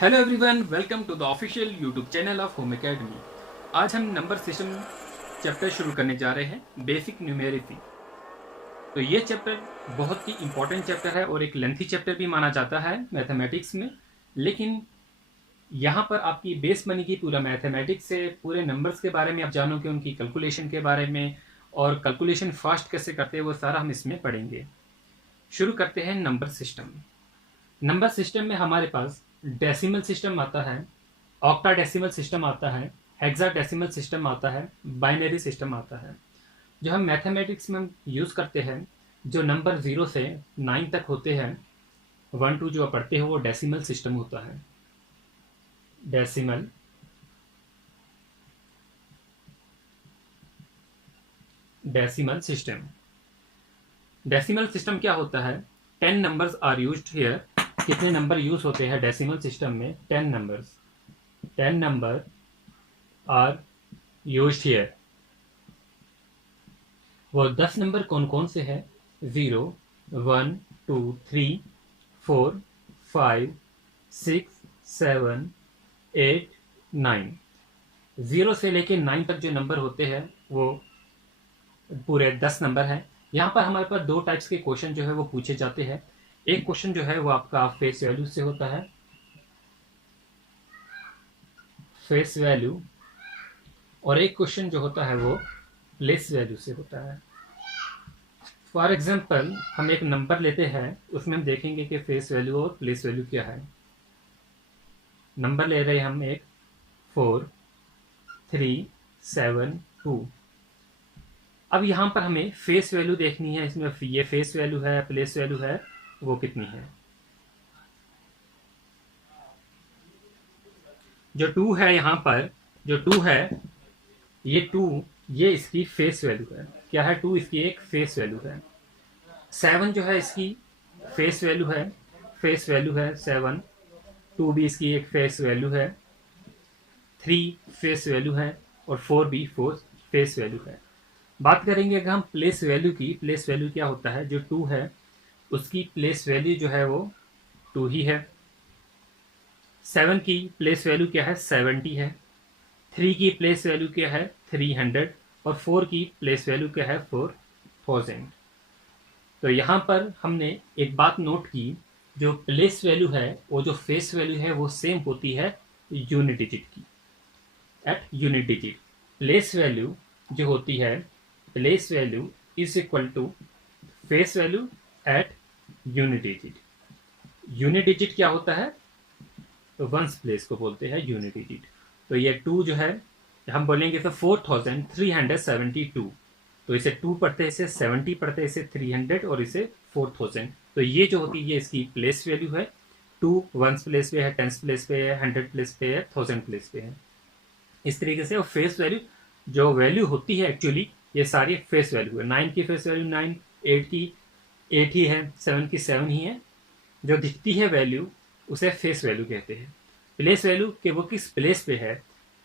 Hello everyone, welcome to the official YouTube channel of Home Academy. आज हम number system chapter शुरू करने जा रहे हैं, बेसिक न्यूमेरिसी। तो ये चैप्टर बहुत ही इंपॉर्टेंट चैप्टर है और एक लेंथी चैप्टर भी माना जाता है मैथमेटिक्स में। लेकिन यहाँ पर आपकी बेस बनेगी पूरा मैथमेटिक्स से, पूरे नंबर्स के बारे में आप जानोगे, उनकी कैलकुलेशन के बारे में, और कैलकुलेशन फास्ट कैसे करते हैं वो सारा हम इसमें पढ़ेंगे। शुरू करते हैं नंबर सिस्टम। नंबर सिस्टम में हमारे पास डेसिमल सिस्टम आता है, ऑक्टाडेसिमल सिस्टम आता है, हेक्साडेसिमल सिस्टम आता है, बाइनरी सिस्टम आता है। जो हम मैथमेटिक्स में यूज़ करते हैं, जो नंबर 0 से 9 तक होते हैं, 1 2 जो आप पढ़ते हैं वो डेसिमल सिस्टम होता है। Decimal decimal system decimal system क्या होता है? 10 नंबर्स आर यूज्ड हियर। कितने नंबर यूज होते हैं डेसिमल सिस्टम में? 10 numbers. 10 number are used here. वो 10 नंबर कौन कौन से हैं? 0 1 2 3 4 5 6 7 8 9। 0 से लेके 9 तक जो नंबर होते हैं वो पूरे 10 नंबर हैं। यहाँ पर हमारे पास दो टाइप्स के क्वेश्चन जो है वो पूछे जाते हैं। एक क्वेश्चन जो है वो आपका फेस वैल्यू से होता है, फेस वैल्यू, और एक क्वेश्चन जो होता है वो प्लेस वैल्यू से होता है। फॉर एग्जाम्पल हम एक नंबर लेते हैं, उसमें हम देखेंगे कि फेस वैल्यू और प्लेस वैल्यू क्या है। नंबर ले रहे हैं हम एक 4 3 7 2। अब यहाँ पर हमें फेस वैल्यू देखनी है, इसमें ये फेस वैल्यू है, प्लेस वैल्यू है, वो कितनी है। जो 2 है, यहाँ पर जो 2 है, ये 2 ये इसकी फेस वैल्यू है। क्या है? 2 इसकी एक फेस वैल्यू है। 7 जो है इसकी फेस वैल्यू है, फेस वैल्यू है 7। 2 भी इसकी एक फेस वैल्यू है, 3 फेस वैल्यू है, और 4 भी फेस वैल्यू है। बात करेंगे अगर हम प्लेस वैल्यू की। प्लेस वैल्यू क्या होता है? जो 2 है उसकी प्लेस वैल्यू जो है वो 2 ही है। 7 की प्लेस वैल्यू क्या है? 70 है। 3 की प्लेस वैल्यू क्या है? 300। और 4 की प्लेस वैल्यू क्या है? 4000। तो यहाँ पर हमने एक बात नोट की, जो प्लेस वैल्यू है वो जो फेस वैल्यू है वो सेम होती है यूनिट डिजिट की, at unit digit. Place value जो होती है, place value is equal to face value at unit digit. Unit digit क्या होता है? तो वंस प्लेस को बोलते हैं यूनिट डिजिट। तो ये 2 जो है हम बोलेंगे तो 4372। तो इसे 2 पढ़ते हैं, इसे 70 पढ़ते हैं, इसे 300 और इसे 4000। तो ये जो होती है ये इसकी प्लेस वैल्यू है। 2 वंस प्लेस पे है, टेंस प्लेस पे है, 100 प्लेस पे है, 1000 प्लेस पे है। इस तरीके से। और फेस वैल्यू जो वैल्यू होती है एक्चुअली ये सारी फेस वैल्यू है। 9 की फेस वैल्यू 9, 8 की 8 ही है, 7 की 7 ही है। जो दिखती है वैल्यू उसे फेस वैल्यू कहते हैं। प्लेस वैल्यू कि वो किस प्लेस पे है।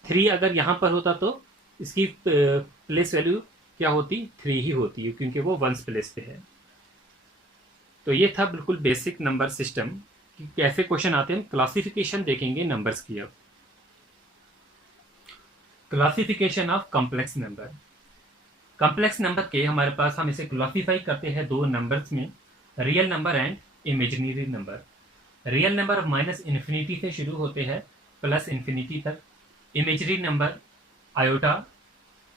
3 अगर यहाँ पर होता तो इसकी प्लेस वैल्यू क्या होती? 3 ही होती है, क्योंकि वो वंस प्लेस पे है। तो ये था बिल्कुल बेसिक नंबर सिस्टम कि कैसे क्वेश्चन आते हैं। क्लासिफिकेशन देखेंगे नंबर्स की। अब classification of complex number. Complex number के हमारे पास हम इसे क्लासीफाई करते हैं दो नंबर्स में, real number and imaginary number. Real number minus infinity से शुरू होते हैं प्लस इन्फिनिटी तक। इमेजिनरी नंबर आयोटा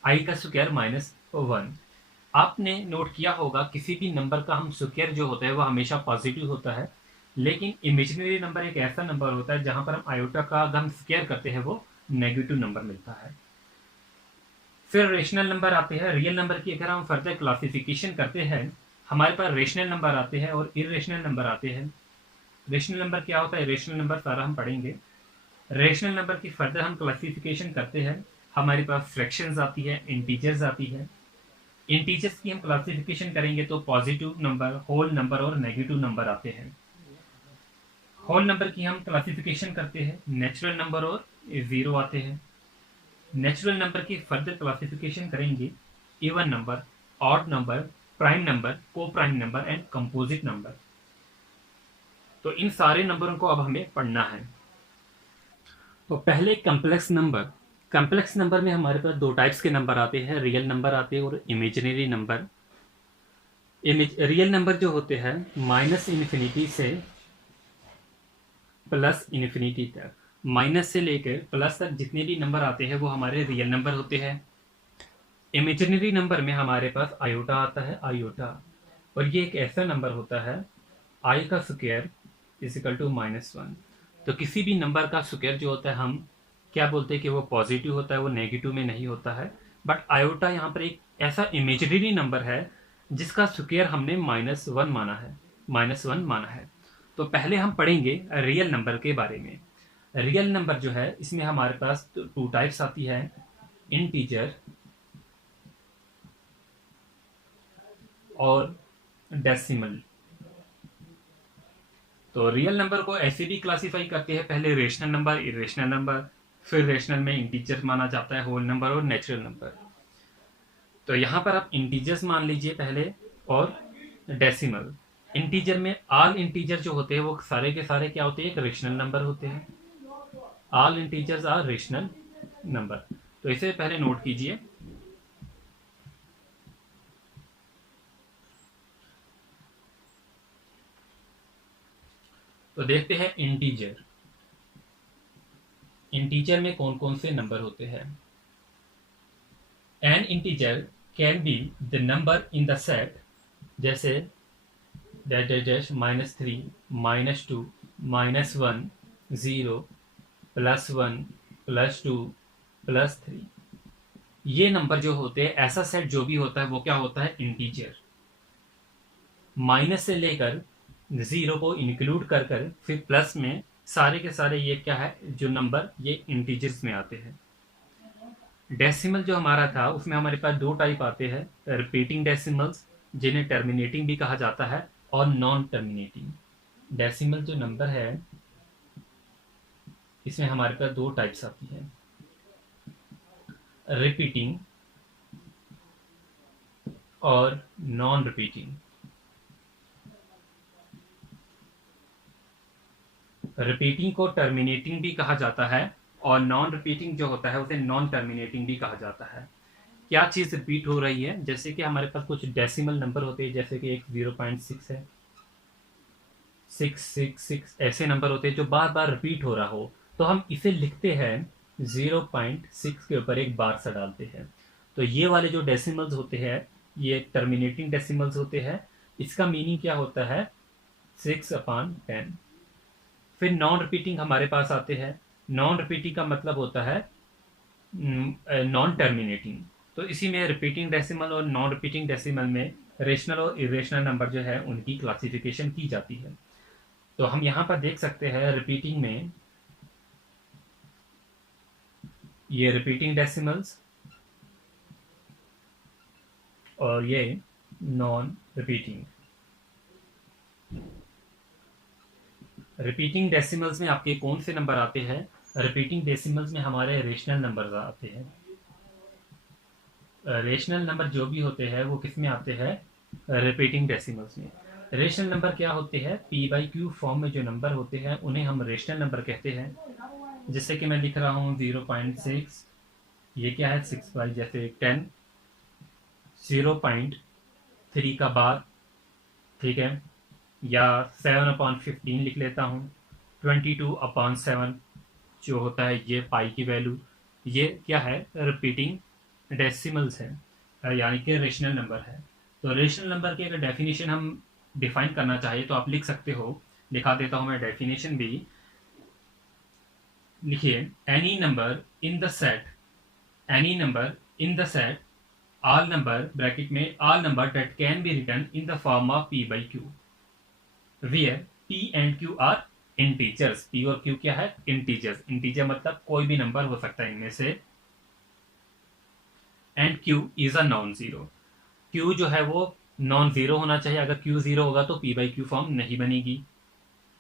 आई का स्क्वायर माइनस 1। आपने नोट किया होगा किसी भी नंबर का हम स्क्वायर जो होता है वो हमेशा पॉजिटिव होता है, लेकिन इमेजिनरी नंबर एक ऐसा नंबर होता है जहां पर हम आयोटा का अगर हम स्क्वायर करते हैं वो नेगेटिव नंबर मिलता है। फिर रेशनल नंबर आते हैं। रियल नंबर की अगर हम फर्दर क्लासिफिकेशन करते हैं, हमारे पास रेशनल नंबर आते हैं और इरेशनल नंबर आते हैं। रेशनल नंबर क्या होता है? रेशनल नंबर सारा हम पढ़ेंगे। रेशनल नंबर की फर्दर हम क्लासिफिकेशन करते हैं। हमारे पास फ्रैक्शंस आती है, इंटीजर्स आती है। इंटीजर्स की हम क्लासिफिकेशन करेंगे तो पॉजिटिव नंबर, होल नंबर और नेगेटिव नंबर आते हैं। होल नंबर की हम क्लासिफिकेशन करते हैं, नेचुरल नंबर और जीरो आते हैं। नेचुरल नंबर की फर्दर क्लासिफिकेशन करेंगे, even number, odd number, prime number, को prime number and composite number. तो इन सारे नंबरों को अब हमें पढ़ना है। तो पहले कम्प्लेक्स नंबर में हमारे पास दो टाइप्स के नंबर आते हैं, रियल नंबर आते हैं और इमेजिनरी नंबर। रियल नंबर जो होते हैं माइनस इन्फिनिटी से प्लस इन्फिनिटी तक, माइनस से लेकर प्लस तक जितने भी नंबर आते हैं वो हमारे रियल नंबर होते हैं। इमेजिनरी नंबर में हमारे पास आयोटा आता है, आयोटा, और ये एक ऐसा नंबर होता है आई का स्क्वायर इजिकल टू -1। तो किसी भी नंबर का स्क्वायर जो होता है हम क्या बोलते हैं कि वो पॉजिटिव होता है, वो नेगेटिव में नहीं होता है। बट आयोटा यहाँ पर एक ऐसा इमेजिनरी नंबर है जिसका स्क्वायर हमने -1 माना है, -1 माना है। तो पहले हम पढ़ेंगे रियल नंबर के बारे में। रियल नंबर जो है इसमें हमारे पास टू टाइप्स आती है, इंटीजर और डेसिमल। तो रियल नंबर को ऐसे भी क्लासिफाई करते हैं, पहले रेशनल नंबर, इरेशनल नंबर, फिर रेशनल में इंटीजर माना जाता है, होल नंबर और नेचुरल नंबर। तो यहाँ पर आप इंटीजर्स मान लीजिए पहले और डेसिमल। इंटीजर में ऑल इंटीजर जो होते हैं वो सारे के सारे क्या होते हैं, एक रेशनल नंबर होते हैं। All integers are rational number. तो इसे पहले नोट कीजिए। तो देखते हैं इंटीजर। इंटीजर में कौन कौन से नंबर होते हैं। N integer can be the number in the set, जैसे डैश डैश डैश -3, -2, -1, 0, +1, +2, +3। ये नंबर जो होते हैं, ऐसा सेट जो भी होता है वो क्या होता है, इंटीजर। माइनस से लेकर 0 को इंक्लूड कर कर फिर प्लस में सारे के सारे ये क्या है, जो नंबर ये इंटीजर्स में आते हैं। डेसिमल जो हमारा था उसमें हमारे पास दो टाइप आते हैं, रिपीटिंग डेसिमल्स जिन्हें टर्मिनेटिंग भी कहा जाता है, और नॉन टर्मिनेटिंग। डेसिमल जो नंबर है इसमें हमारे पास दो टाइप्स आती है, रिपीटिंग और नॉन रिपीटिंग। रिपीटिंग को टर्मिनेटिंग भी कहा जाता है और नॉन रिपीटिंग जो होता है उसे नॉन टर्मिनेटिंग भी कहा जाता है। क्या चीज़ रिपीट हो रही है, जैसे कि हमारे पास कुछ डेसिमल नंबर होते हैं, जैसे कि एक 0.6 है, 666, ऐसे नंबर होते हैं जो बार बार रिपीट हो रहा हो, तो हम इसे लिखते हैं 0.6 के ऊपर एक बार सा डालते हैं। तो ये वाले जो डेसिमल्स होते हैं ये टर्मिनेटिंग डेसिमल्स होते हैं। इसका मीनिंग क्या होता है, 6/10। फिर नॉन रिपीटिंग हमारे पास आते हैं। नॉन रिपीटिंग का मतलब होता है नॉन टर्मिनेटिंग। तो इसी में रिपीटिंग डेसिमल और नॉन रिपीटिंग डेसिमल में रेशनल और इरेशनल नंबर जो है उनकी क्लासिफिकेशन की जाती है। तो हम यहाँ पर देख सकते हैं रिपीटिंग में ये रिपीटिंग डेसिमल्स और ये नॉन रिपीटिंग। रिपीटिंग डेसिमल्स में आपके कौन से नंबर आते हैं, रिपीटिंग डेसिमल्स में हमारे रेशनल नंबर आते हैं। रेशनल नंबर जो भी होते हैं वो किस में आते हैं, रिपीटिंग डेसिमल्स में। रेशनल नंबर क्या होते हैं, p/q फॉर्म में जो नंबर होते हैं उन्हें हम रेशनल नंबर कहते हैं। जैसे कि मैं लिख रहा हूँ 0.6, ये क्या है 6/, जैसे 10, 0.3 का बार, ठीक है, या 7/15 लिख लेता हूँ, 22/7 जो होता है ये पाई की वैल्यू। ये क्या है, रिपीटिंग डेसिमल्स है, यानी कि रेशनल नंबर है। तो रेशनल नंबर की अगर डेफिनेशन हम डिफाइन करना चाहिए तो आप लिख सकते हो, लिखा देता हूँ मैं डेफिनेशन भी, लिखिए any number in the set, any number in the set, all number bracket में all number that can be written in the form of p/q, where p and q are integers। p और q क्या है, integers. Integer मतलब कोई भी number हो सकता है इनमें से। And q is a non zero. q जो है वो नॉन जीरो होना चाहिए। अगर q जीरो होगा तो p/q फॉर्म नहीं बनेगी।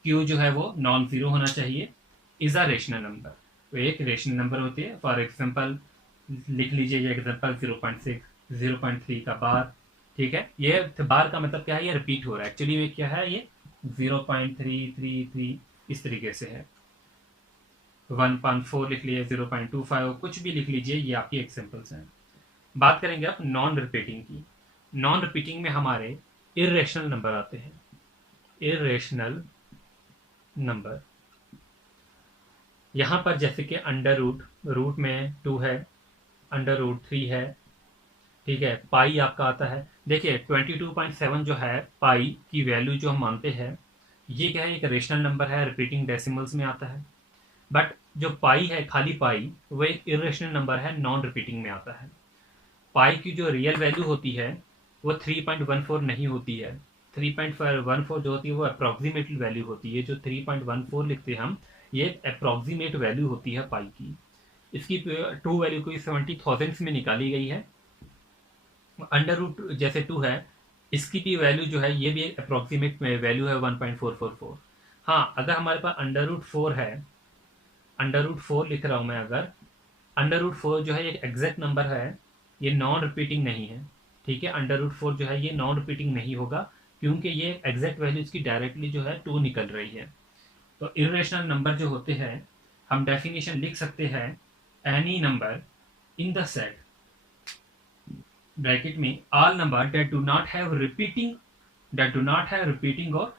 q जो है वो नॉन जीरो होना चाहिए। इज अ रेशनल नंबर, तो एक रेशनल नंबर होती है। फॉर एग्जाम्पल लिख लीजिए ये एग्जाम्पल 0.6, 0.3 का बार, ठीक है। ये बार का मतलब क्या है, ये रिपीट हो रहा है। एक्चुअली ये क्या है, ये 0.333 इस तरीके से है। 1.4 लिख लिए, 0.25, कुछ भी लिख लीजिए, ये आपकी एग्जांपल्स हैं। बात करेंगे अब नॉन रिपीटिंग की। नॉन रिपीटिंग में हमारे इरेशनल नंबर आते हैं। इरेशनल नंबर यहाँ पर जैसे कि अंडर रूट, रूट में 2 है, अंडर रूट 3 है, ठीक है। पाई आपका आता है, देखिए 22.7 जो है पाई की वैल्यू जो हम मानते हैं, ये क्या है, एक रेशनल नंबर है, रिपीटिंग डेसिमल्स में आता है। बट जो पाई है, खाली पाई, वो एक इरेशनल नंबर है, नॉन रिपीटिंग में आता है। पाई की जो रियल वैल्यू होती है वो 3.14 नहीं होती है। 3.14 जो होती है वो अप्रॉक्सीमेट वैल्यू होती है। जो 3.14 लिखते हैं हम, ये अप्रॉक्सीमेट वैल्यू होती है पाई की। इसकी ट्रू वैल्यू कोई 70,000 में निकाली गई है। अंडर रूट जैसे 2 है, इसकी भी वैल्यू जो है ये भी एक अप्रॉक्सीमेट वैल्यू है 1.444। हाँ, अगर हमारे पास अंडर रूट 4 है, अंडर रूट 4 लिख रहा हूँ मैं, अगर अंडर रूट 4 जो है एक एग्जैक्ट नंबर है, ये नॉन रिपीटिंग नहीं है, ठीक है। अंडर रूट 4 जो है ये नॉन रिपीटिंग नहीं होगा, क्योंकि ये एग्जैक्ट वैल्यू इसकी डायरेक्टली जो है 2 निकल रही है। तो इरेशनल नंबर जो होते हैं, हम डेफिनेशन लिख सकते हैं, any number in the set bracket में all number that do not have repeating or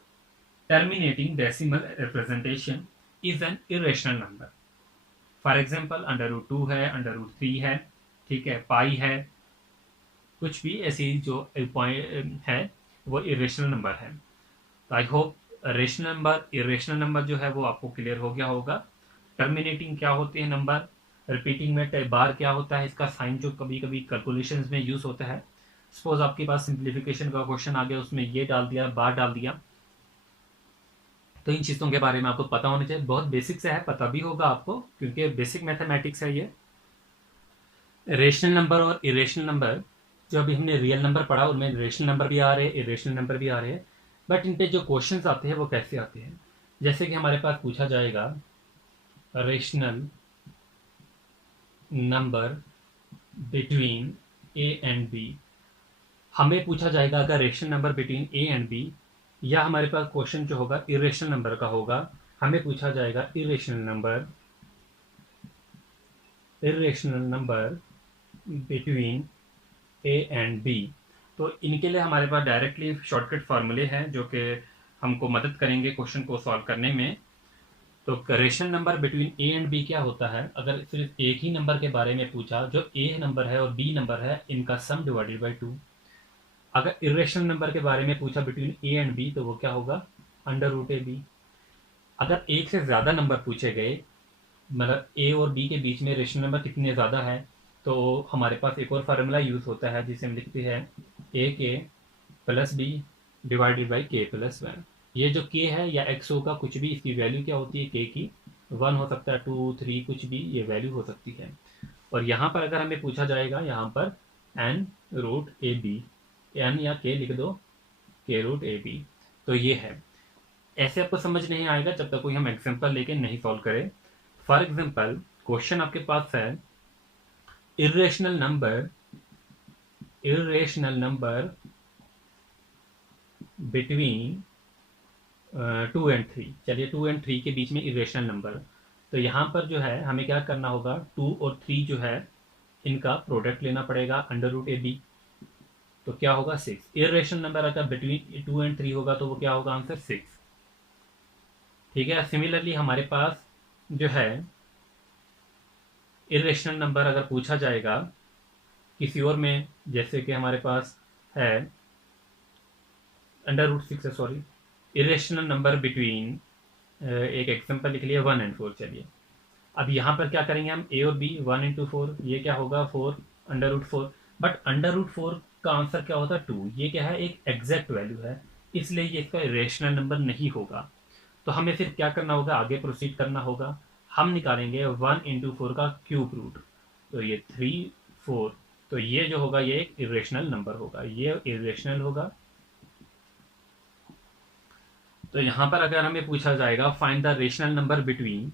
terminating decimal representation is an irrational number. For example under root 2 है, अंडर रूट 3 है, ठीक है, पाई है, कुछ भी ऐसी जो पॉइंट है वो इरेशनल नंबर है। तो I hope rational number, irrational number जो है वो आपको क्लियर हो गया होगा। टर्मिनेटिंग क्या होते हैं नंबर, रिपीटिंग में बार क्या होता है, इसका साइन जो कभी कभी कैलकुलेशंस में यूज होता है। सपोज आपके पास सिंप्लीफिकेशन का क्वेश्चन आ गया, उसमें ये डाल दिया, बार डाल दिया, तो इन चीज़ों के बारे में आपको पता होना चाहिए। बहुत बेसिक से है, पता भी होगा आपको, क्योंकि बेसिक मैथमेटिक्स है ये। रेशनल नंबर और इरेशनल नंबर, जो अभी हमने रियल नंबर पढ़ा उनमें रेशनल नंबर भी आ रहे हैं, इरेशनल नंबर भी आ रहे हैं। बट इन पे जो क्वेश्चंस आते हैं वो कैसे आते हैं, जैसे कि हमारे पास पूछा जाएगा rational number between A and B. हमें पूछा जाएगा अगर rational number between A and B, या हमारे पास क्वेश्चन जो होगा इरेशनल नंबर का होगा, हमें पूछा जाएगा irrational number between A and B. तो इनके लिए हमारे पास डायरेक्टली शॉर्टकट फार्मूले हैं जो कि हमको मदद करेंगे क्वेश्चन को सॉल्व करने में। तो rational number between A and B क्या होता है, अगर सिर्फ एक ही नंबर के बारे में पूछा, जो ए नंबर है और बी नंबर है, इनका सम डिवाइडेड बाई 2। अगर इरेशनल नंबर के बारे में पूछा बिटवीन ए एंड बी, तो वो क्या होगा, अंडर रूट ए बी। अगर एक से ज़्यादा नंबर पूछे गए, मतलब ए और बी के बीच में रेशनल नंबर कितने ज़्यादा है, तो हमारे पास एक और फार्मूला यूज़ होता है जिसे हम लिखते हैं ए के प्लस बी डिवाइडेड बाई के प्लस 1। ये जो के है या एक्स होगा कुछ भी, इसकी वैल्यू क्या होती है के की, 1 हो सकता है, 2, 3, कुछ भी ये वैल्यू हो सकती है। और यहाँ पर अगर हमें पूछा जाएगा, यहाँ पर N root A B, N या के लिख दो, के रूट ए बी। तो ये है, ऐसे आपको समझ नहीं आएगा जब तक कोई हम एग्जाम्पल लेके नहीं सॉल्व करें। फॉर एग्जाम्पल क्वेश्चन आपके पास है इरेशनल नंबर बिटवीन 2 एंड 3। चलिए 2 एंड 3 के बीच में इरेशनल नंबर, तो यहाँ पर जो है हमें क्या करना होगा, 2 और 3 जो है इनका प्रोडक्ट लेना पड़ेगा, अंडर रूट ए बी। तो क्या होगा 6। इरेशनल नंबर अगर बिटवीन 2 एंड 3 होगा तो वो क्या होगा, आंसर 6, ठीक है। सिमिलरली हमारे पास जो है इरेशनल नंबर अगर पूछा जाएगा किसी और में, जैसे कि हमारे पास है अंडर रूट 6 है, सॉरी, इरेशनल नंबर बिटवीन, एक एग्जांपल लिख लिया 1 एंड 4। चलिए अब यहाँ पर क्या करेंगे हम, ए और बी, 1 इंटू 4, ये क्या होगा 4 under root 4। But under root 4 का आंसर क्या होता है 2, ये क्या है, एक एग्जैक्ट वैल्यू है, इसलिए ये इसका इरेशनल नंबर नहीं होगा। तो हमें फिर क्या करना होगा, आगे प्रोसीड करना होगा। हम निकालेंगे 1 इंटू 4 का क्यूब रूट, तो ये 3, 4, तो ये जो होगा ये एक इरेशनल नंबर होगा, ये इरेशनल होगा। तो यहाँ पर अगर हमें पूछा जाएगा find the rational number between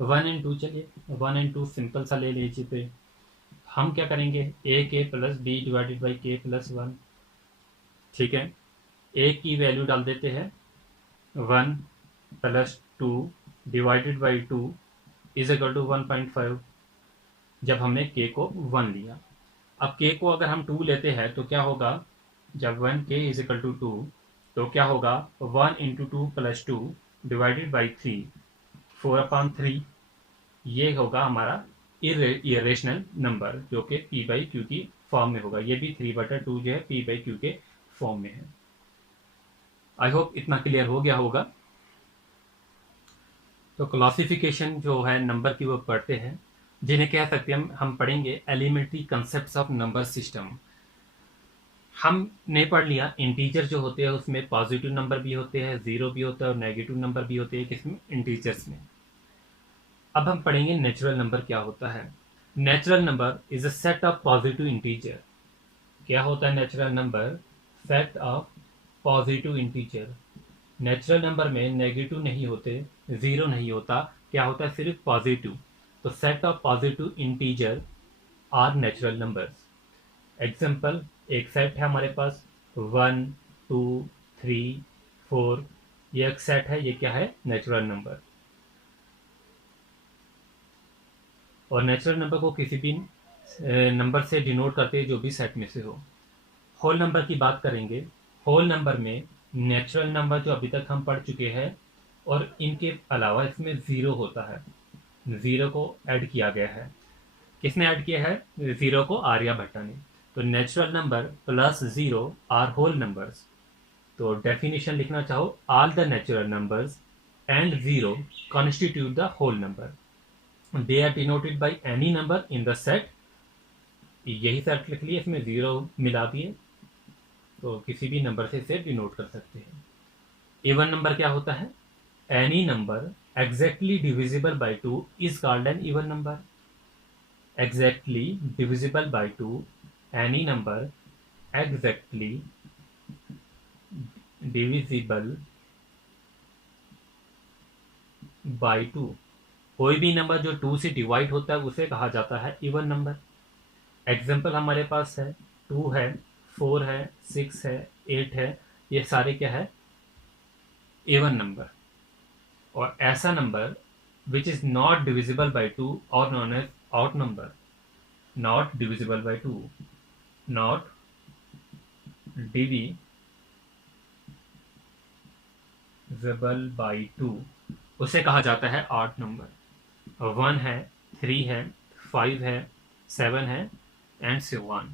1 and 2, चलिए 1 एंड 2 सिंपल सा ले लीजिए। पे हम क्या करेंगे, ए के प्लस बी डिवाइडेड बाई के प्लस 1, ठीक है। ए की वैल्यू डाल देते हैं 1 plus 2 divided by 2 is equal to 1.5 जब हमने के को 1 लिया। अब के को अगर हम 2 लेते हैं तो क्या होगा, जब 1k इज इक्वल टू 2 तो क्या होगा, 1 इंटू 2 प्लस 2 डिवाइडेड बाई 3, 4/3 ये होगा हमारा इरेशनल नंबर जो कि पी बाई क्यू की फॉर्म में होगा। ये भी 3/2 जो है पी बाई क्यू के फॉर्म में है। आई होप इतना क्लियर हो गया होगा। तो क्लासिफिकेशन जो है नंबर की वो पढ़ते हैं, जिन्हें कह सकते हैं हम पढ़ेंगे elementary concepts of number system. हमने पढ़ लिया इंटीजर जो होते हैं उसमें पॉजिटिव नंबर भी होते हैं, जीरो भी होता है और नेगेटिव नंबर भी होते हैं, किसमें, इंटीजर्स में। अब हम पढ़ेंगे नेचुरल नंबर क्या होता है। Natural number is a set of positive integer. क्या होता है natural number, set of positive integer. Natural number में नेगेटिव नहीं होते, जीरो नहीं होता, क्या होता है, सिर्फ पॉजिटिव। तो set of positive integer are natural numbers. Example, एक सेट है हमारे पास 1 2 3 4, ये एक सेट है, ये क्या है, नेचुरल नंबर। और नेचुरल नंबर को किसी भी नंबर से डिनोट करते हैं जो भी सेट में से हो। होल नंबर की बात करेंगे। होल नंबर में नेचुरल नंबर जो अभी तक हम पढ़ चुके हैं और इनके अलावा इसमें ज़ीरो होता है, ज़ीरो को ऐड किया गया है। किसने ऐड किया है, ज़ीरो को आर्यभट्ट ने। तो natural number plus zero are whole numbers. तो डेफिनेशन लिखना चाहो, all the natural numbers and zero constitute the whole number. They are denoted by any number in the set. यही सेट लिख लिए, इसमें ज़ीरो मिला दिए, तो किसी भी नंबर से इसे डिनोट कर सकते हैं। इवन नंबर क्या होता है, any number exactly divisible by 2 is called an even number. Exactly divisible by 2, any number exactly divisible by 2, कोई भी नंबर जो 2 से डिवाइड होता है उसे कहा जाता है इवन नंबर। एग्जाम्पल हमारे पास है 2 है, 4 है, 6 है, 8 है, ये सारे क्या है, इवन नंबर। और ऐसा number which is not divisible by 2 और known as odd number. Not divisible by 2, not divisible by 2, उसे कहा जाता है ऑड नंबर। 1 है, 3 है, 5 है, 7 है एंड so on।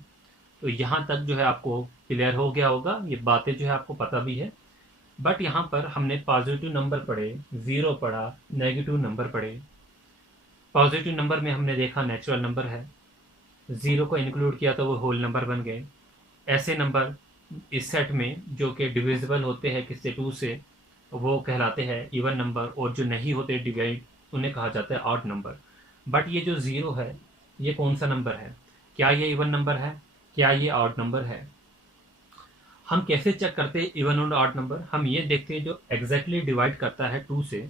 तो यहाँ तक जो है आपको क्लियर हो गया होगा, ये बातें जो है आपको पता भी है। बट यहाँ पर हमने पॉजिटिव नंबर पढ़े, ज़ीरो पढ़ा, नेगेटिव नंबर पढ़े। पॉजिटिव नंबर में हमने देखा नेचुरल नंबर है, ज़ीरो को इंक्लूड किया तो वो होल नंबर बन गए। ऐसे नंबर इस सेट में जो कि डिविजिबल होते हैं किससे, 2 से, वो कहलाते हैं इवन नंबर, और जो नहीं होते डिवाइड उन्हें कहा जाता है ऑड नंबर। बट ये जो ज़ीरो है ये कौन सा नंबर है, क्या ये इवन नंबर है, क्या ये ऑड नंबर है। हम कैसे चेक करते हैं इवन और ऑड नंबर, हम ये देखते हैं जो एग्जैक्टली डिवाइड करता है 2 से।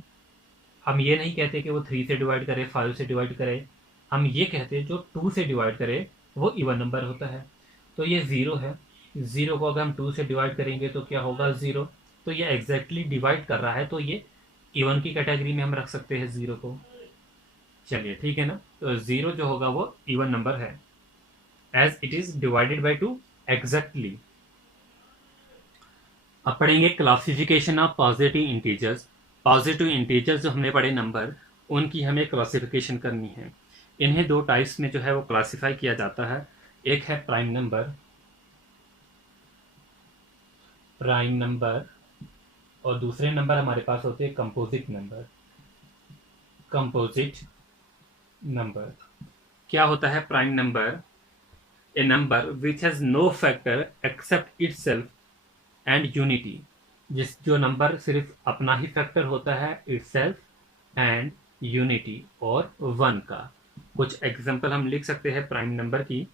हम ये नहीं कहते कि वो 3 से डिवाइड करे, 5 से डिवाइड करे, हम ये कहते हैं जो 2 से डिवाइड करे वो इवन नंबर होता है। तो ये ज़ीरो है, ज़ीरो को अगर हम 2 से डिवाइड करेंगे तो क्या होगा, ज़ीरो। तो ये एग्जैक्टली डिवाइड कर रहा है, तो ये इवन की कैटेगरी में हम रख सकते हैं ज़ीरो को। चलिए ठीक है ना, तो ज़ीरो जो होगा वो इवन नंबर है as it is divided by 2 exactly. अब पढ़ेंगे classification of positive integers. Positive integers जो हमने पढ़े नंबर, उनकी हमें क्लासिफिकेशन करनी है। इन्हें 2 टाइप्स में जो है वो क्लासिफाई किया जाता है। एक है प्राइम नंबर, प्राइम नंबर, और दूसरे नंबर हमारे पास होते हैं कंपोजिट नंबर। कंपोजिट नंबर क्या होता है, prime number, a number which has no factor except itself and unity. जो नंबर सिर्फ अपना ही फैक्टर होता है, इटसेल्फ एंड यूनिटी और 1 का। कुछ एग्जांपल हम लिख सकते हैं प्राइम नंबर की,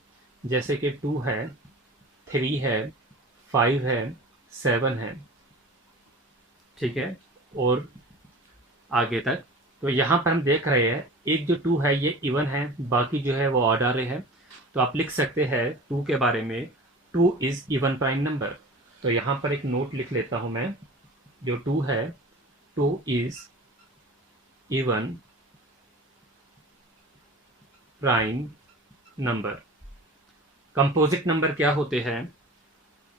जैसे कि 2 है, 3 है, 5 है, 7 है, ठीक है, और आगे तक। तो यहाँ पर हम देख रहे हैं एक जो 2 है ये इवन है, बाकी जो है वो ऑड आ रहे हैं। तो आप लिख सकते हैं 2 के बारे में, 2 इज इवन प्राइम नंबर। तो यहाँ पर एक नोट लिख लेता हूँ मैं, जो 2 है, 2 is even prime number. Composite number क्या होते हैं?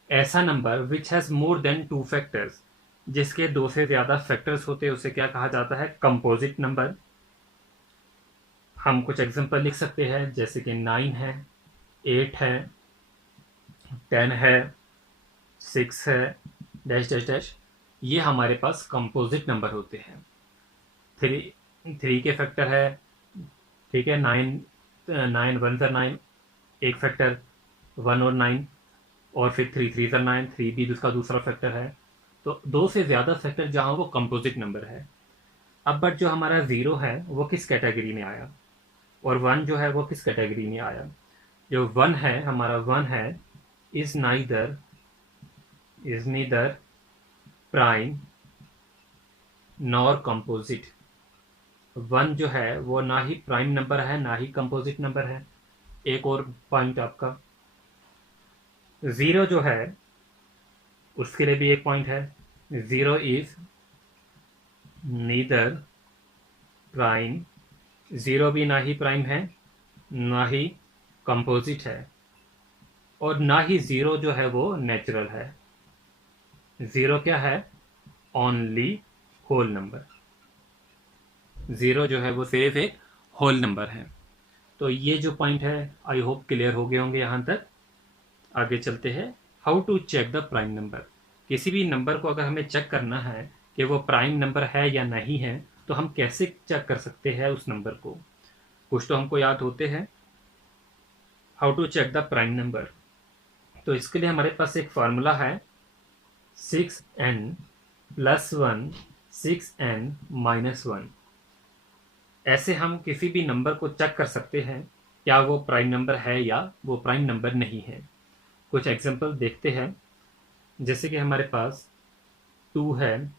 ऐसा number which has more than two factors, जिसके दो से ज़्यादा फैक्टर्स होते हैं, उसे क्या कहा जाता है? Composite number. हम कुछ एग्जांपल लिख सकते हैं, जैसे कि 9 है, 8 है, 10 है, 6 है, डैश डैश डैश। ये हमारे पास कंपोजिट नंबर होते हैं। 3 के फैक्टर है, ठीक है, 9, 9 1 ज़ा 9, एक फैक्टर 1 और 9, और फिर 3 3 ज़ा 9, 3 भी उसका दूसरा फैक्टर है। तो दो से ज़्यादा फैक्टर जहाँ वो कंपोजिट नंबर है। अब बट जो हमारा ज़ीरो है वो किस कैटेगरी में आया, और 1 जो है वो किस कैटेगरी में आया? जो 1 है, हमारा 1 है, is neither prime nor composite. 1 जो है वो ना ही प्राइम नंबर है ना ही कंपोजिट नंबर है। एक और पॉइंट आपका, 0 जो है उसके लिए भी एक पॉइंट है। 0 इज नीदर प्राइम, 0 भी ना ही प्राइम है ना ही कंपोजिट है, और ना ही 0 जो है वो नेचुरल है। 0 क्या है? Only whole number. 0 जो है वो सिर्फ एक होल नंबर है। तो ये जो पॉइंट है, आई होप क्लियर हो गए होंगे यहाँ तक। आगे चलते हैं। How to check the prime number. किसी भी नंबर को अगर हमें चेक करना है कि वो प्राइम नंबर है या नहीं है, तो हम कैसे चेक कर सकते हैं उस नंबर को? कुछ तो हमको याद होते हैं। How to check the prime number, तो इसके लिए हमारे पास एक फार्मूला है, 6n+1 6n-1। ऐसे हम किसी भी नंबर को चेक कर सकते हैं क्या वो प्राइम नंबर है या वो प्राइम नंबर नहीं है। कुछ एग्जांपल देखते हैं, जैसे कि हमारे पास 2 है,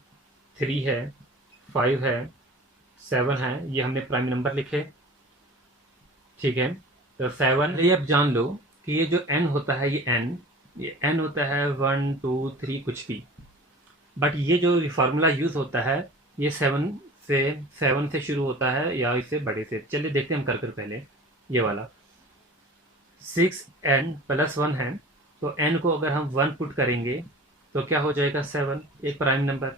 3 है, 5 है, 7 है, ये हमने प्राइम नंबर लिखे, ठीक है। तो 7, ये अब जान लो कि ये जो n होता है, ये n होता है 1 2 3 कुछ भी, बट ये जो फार्मूला यूज होता है ये 7 से शुरू होता है या इससे बड़े से। चलिए देखते हैं हम कर पहले ये वाला 6n+1 है, तो n को अगर हम 1 पुट करेंगे तो क्या हो जाएगा? 7, एक प्राइम नंबर।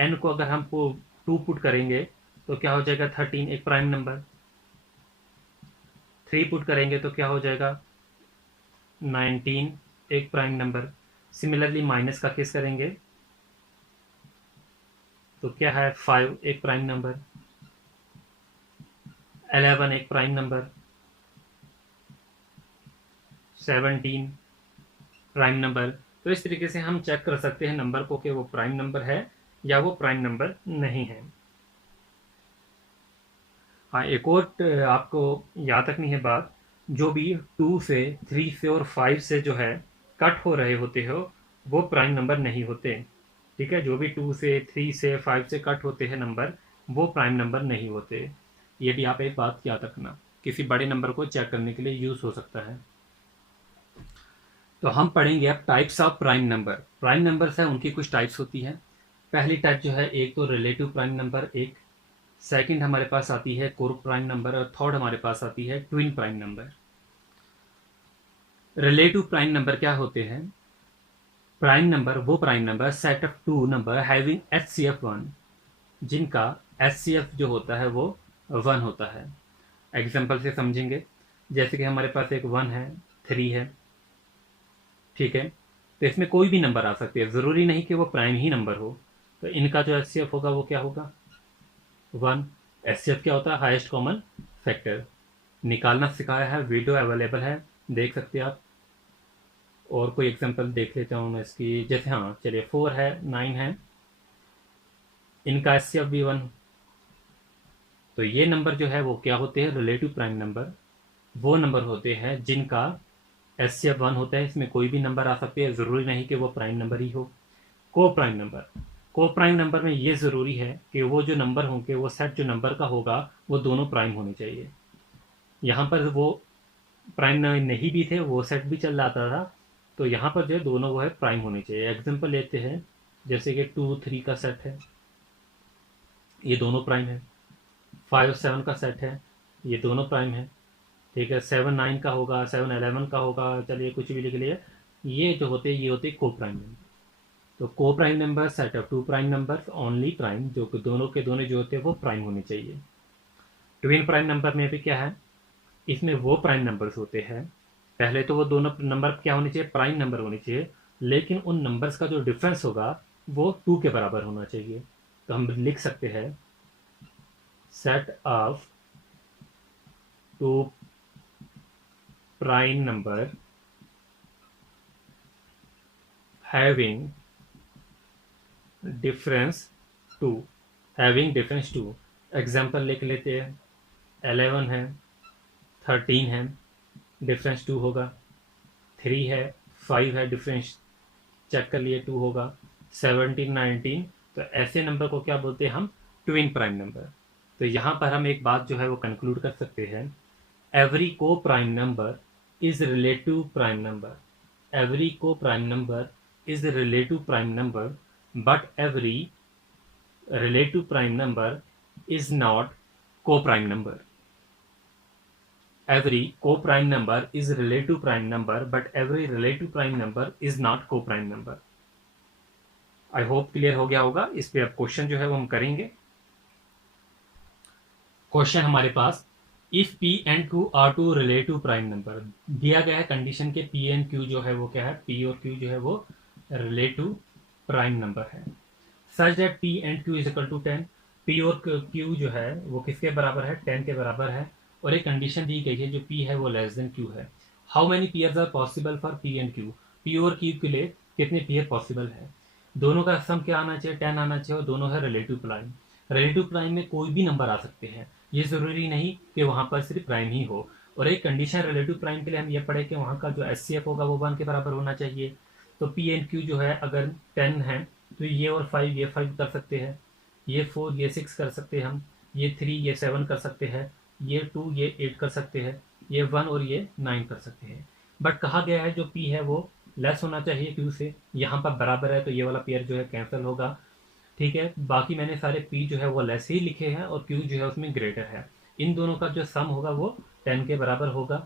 n को अगर हम 2 पुट करेंगे तो क्या हो जाएगा? 13, एक प्राइम नंबर। 3 पुट करेंगे तो क्या हो जाएगा? 19, एक प्राइम नंबर। सिमिलरली माइनस का केस करेंगे तो क्या है? 5, एक प्राइम नंबर। 11, एक प्राइम नंबर। 17 prime number. तो इस तरीके से हम चेक कर सकते हैं नंबर को कि वो प्राइम नंबर है या वो प्राइम नंबर नहीं है। हाँ, एक और आपको याद रखनी है बात, जो भी 2 से 3 से और 5 से जो है कट हो रहे होते हो वो प्राइम नंबर नहीं होते, ठीक है। जो भी 2 से 3 से 5 से कट होते हैं नंबर, वो प्राइम नंबर नहीं होते। ये भी आप एक बात याद रखना, किसी बड़े नंबर को चेक करने के लिए यूज हो सकता है। तो हम पढ़ेंगे अब types of prime number. Prime numbers है उनकी कुछ टाइप्स होती हैं। पहली टाइप जो है, एक तो रिलेटिव प्राइम नंबर, एक सेकंड हमारे पास आती है कोर प्राइम नंबर, और थर्ड हमारे पास आती है twin prime number. Relative prime number क्या होते हैं? प्राइम नंबर वो prime number set of two number having HCF 1, जिनका HCF जो होता है वो 1 होता है। एग्जाम्पल से समझेंगे, जैसे कि हमारे पास एक 1 है, 3 है, ठीक है। तो इसमें कोई भी नंबर आ सकती है, ज़रूरी नहीं कि वो प्राइम ही नंबर हो। तो इनका जो HCF होगा वो क्या होगा? 1। HCF क्या होता है? Highest common factor. निकालना सिखाया है, वीडियो अवेलेबल है, देख सकते हैं आप। और कोई एग्जांपल देख लेता हूँ मैं इसकी, जैसे हाँ चलिए 4 है, 9 है, इनका HCF भी 1। तो ये नंबर जो है वो क्या होते हैं? Relative prime number. वो नंबर होते हैं जिनका HCF 1 होता है, इसमें कोई भी नंबर आ सकते हैं, ज़रूरी नहीं कि वो प्राइम नंबर ही हो। को प्राइम नंबर, को प्राइम नंबर में ये ज़रूरी है कि वो जो नंबर होंगे, वो सेट जो नंबर का होगा वो दोनों प्राइम होने चाहिए। यहाँ पर वो प्राइम नहीं भी थे, वो सेट भी चल जाता था, तो यहाँ पर जो है दोनों वो है प्राइम होने चाहिए। एग्जांपल लेते हैं, जैसे कि 2 3 का सेट है, ये दोनों प्राइम है। 5 7 का सेट है, ये दोनों प्राइम है। ठीक है, 7 9 का होगा, 7 11 का होगा, चलिए कुछ भी लिख लिया। ये जो होते हैं ये होते को प्राइम नंबर। तो co prime number set of two prime numbers only prime, जो कि दोनों के दोनों जो होते हैं वो प्राइम होने चाहिए। ट्विन प्राइम नंबर में भी क्या है, इसमें वो प्राइम नंबर्स होते हैं, पहले तो वो दोनों नंबर क्या होने चाहिए, प्राइम नंबर होने चाहिए, लेकिन उन नंबर्स का जो डिफरेंस होगा वो 2 के बराबर होना चाहिए। तो हम लिख सकते हैं set of two prime number having difference 2, having difference 2। Example लिख लेते हैं, 11 है, 13 है, डिफरेंस 2 होगा, 3 है, 5 है, डिफरेंस चेक कर लिए 2 होगा, 17 19। तो ऐसे नंबर को क्या बोलते हैं हम, ट्विन प्राइम नंबर। तो यहाँ पर हम एक बात जो है वो कंक्लूड कर सकते हैं, एवरी को prime number is relative prime number, every को prime number is relative prime number, but every relative prime number is not co-prime number. Every co-prime number is relative prime number, but every relative prime number is not co-prime number. I hope clear हो गया होगा। इस पे अब question जो है वो हम करेंगे। क्वेश्चन हमारे पास, if P and Q are two relative prime number, दिया गया है कंडीशन के P and Q जो है वो क्या है, P और Q जो है वो रिलेटिव प्राइम नंबर है, such that P and Q is equal to 10। P और Q जो है वो किसके बराबर है, 10 के बराबर है, और एक कंडीशन दी गई है जो P है वो लेस देन Q है। How many pairs are possible for P and Q, P और Q के लिए कितने पेयर पॉसिबल है। दोनों का सम क्या आना चाहिए, 10 आना चाहिए, और दोनों है रिलेटिव प्राइम। रिलेटिव प्राइम में कोई भी नंबर आ सकते हैं, ये जरूरी नहीं कि वहां पर सिर्फ प्राइम ही हो। और एक कंडीशन रिलेटिव प्राइम के लिए हम ये पढ़े कि वहां का जो SCF होगा वो 1 के बराबर होना चाहिए। तो P एंड Q जो है अगर 10 है तो ये और 5 ये 5 कर सकते हैं, ये 4 ये 6 कर सकते हैं हम, ये 3 ये 7 कर सकते हैं, ये 2 ये 8 कर सकते हैं, ये 1 और ये 9 कर सकते हैं। बट कहा गया है जो P है वो लेस होना चाहिए Q से, यहाँ पर बराबर है तो ये वाला पेयर जो है कैंसिल होगा। ठीक है, बाकी मैंने सारे P जो है वो लेस ही लिखे हैं और Q जो है उसमें ग्रेटर है। इन दोनों का जो सम होगा वो 10 के बराबर होगा,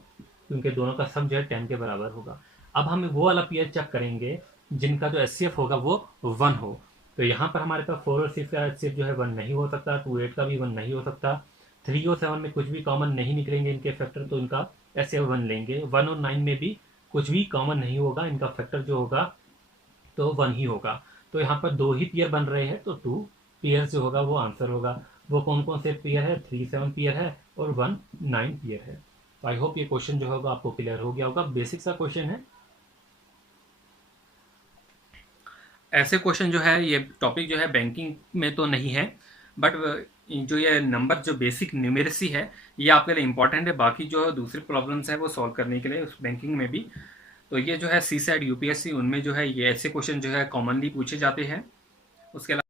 क्योंकि दोनों का सम जो है 10 के बराबर होगा। अब हम वो वाला पेयर चेक करेंगे जिनका जो SCF होगा वो 1 हो। तो यहाँ पर हमारे पास 4 और 6 का SCF जो है 1 नहीं हो सकता, 2 8 का भी 1 नहीं हो सकता, 3 और 7 में कुछ भी कॉमन नहीं निकलेंगे इनके फैक्टर, तो इनका SCF 1 लेंगे। 1 और 9 में भी कुछ भी कॉमन नहीं होगा, इनका फैक्टर जो होगा तो 1 ही होगा। तो यहाँ पर 2 ही पेयर बन रहे हैं, तो 2 पेयर जो होगा वो आंसर होगा। वो कौन कौन से पेयर है, 3 7 पेयर है और 1 9 पेयर है। तो आई होप ये क्वेश्चन जो होगा आपको क्लियर हो गया होगा। बेसिक सा क्वेश्चन है, ऐसे क्वेश्चन जो है ये टॉपिक जो है बैंकिंग में तो नहीं है, बट जो ये नंबर जो बेसिक न्यूमेरेसी है ये आपके लिए इंपॉर्टेंट है। बाकी जो दूसरी प्रॉब्लम्स है वो सॉल्व करने के लिए उस बैंकिंग में भी, तो ये जो है CSAT UPSC उनमें जो है ये ऐसे क्वेश्चन जो है कॉमनली पूछे जाते हैं। उसके अलावा